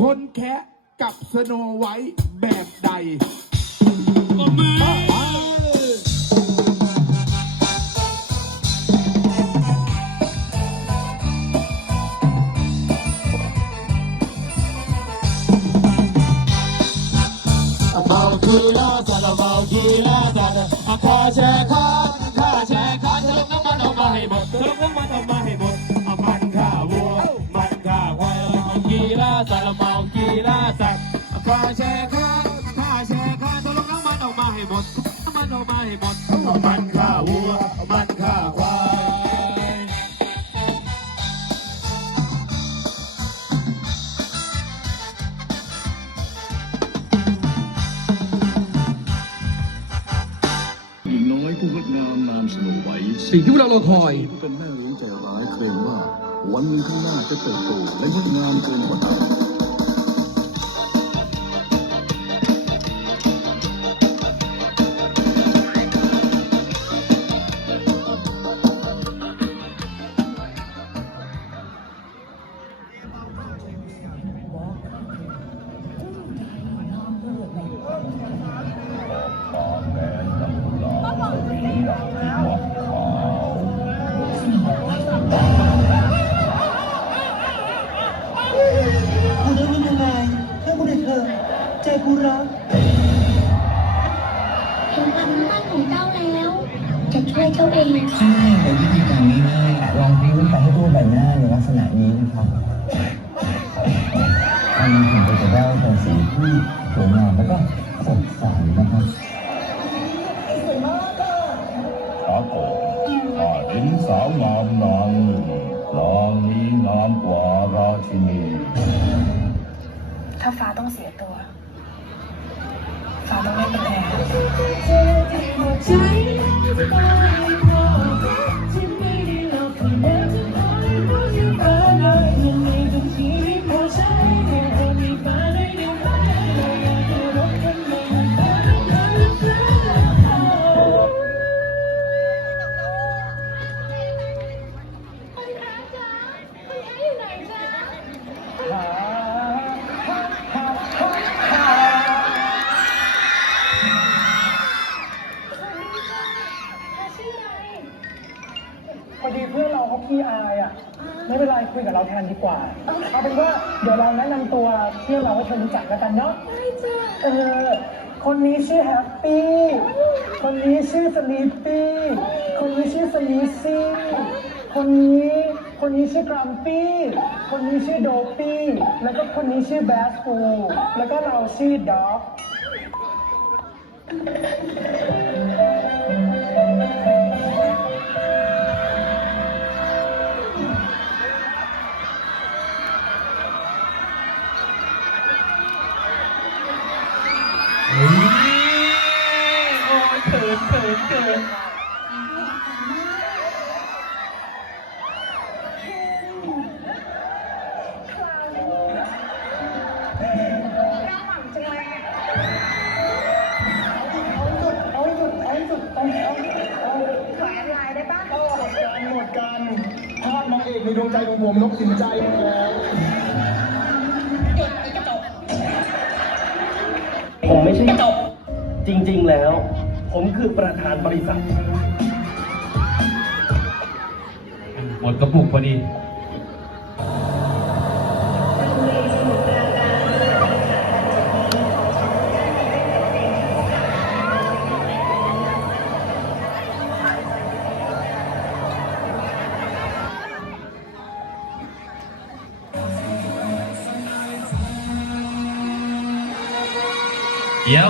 คนแคะกับสโนไวท์แบบใดปรบมือเมาคีลาซาลาเมาคีลาซาลาอาคาแชร์คา อาคาแชร์คานข้าแชร์คานเธอน้ำมันเอามาให้หมดน้ำมันเอามาให้หมดเอามันข้าวัวเอามันข้าควายหญิงน้อยผู้งดงามนามสโนไวท์สิ่งที่พวกเรารอคอย ผู้เป็นแม่เลี้ยงใจร้ายเกรงว่า วันหนึ่งข้างหน้าจะเติบโตและงดงามเกินกว่านั้น กูจะเป็นยังไงถ้ากูได้เธอ ใจกูรักเห็นความมั่นของเจ้าแล้ว จะช่วยเจ้าเอง ใช่เป็นวิธีการง่ายๆลองพิมพ์ไปให้ทั่วใบหน้าในลักษณะนี้นะครับอันนี้ถึงจะได้เป็นสีที่ ว่าราชินีถ้าฟ้าต้องเสียตัว ฟ้าต้องไม่เป็นแอร์ อดีเพื่อนเราเขาขี้อายอะ ไม่เป็นไรคุยกับเราแทนดีกว่า เอาเป็นว่าเดี๋ยวเราแนะนำตัวเพื่อนเราให้เธอรู้จักแล้วกันเนาะเออ คนนี้ชื่อแฮปปี้ คนนี้ชื่อสลีปปี้ คนนี้ชื่อสลีซี่ คนนี้ คนนี้ชื่อกรัมปี้ คนนี้ชื่อโดปี้ แล้วก็คนนี้ชื่อแบสฟูแล้วก็เราชื่อด็อก โอ้ยเขินเขินเขินเอาให้สุดเอาให้สุดเอาให้สุดเอาให้สุดขายลายได้ปะหมดกันหมดกันภาพนางเอกในดวงใจของผมนกสินใจหมดแล้ว ผมไม่ใช่จบจริง ๆ แล้ว ผมคือประธานบริษัท หมดกระปุกพอดี อย่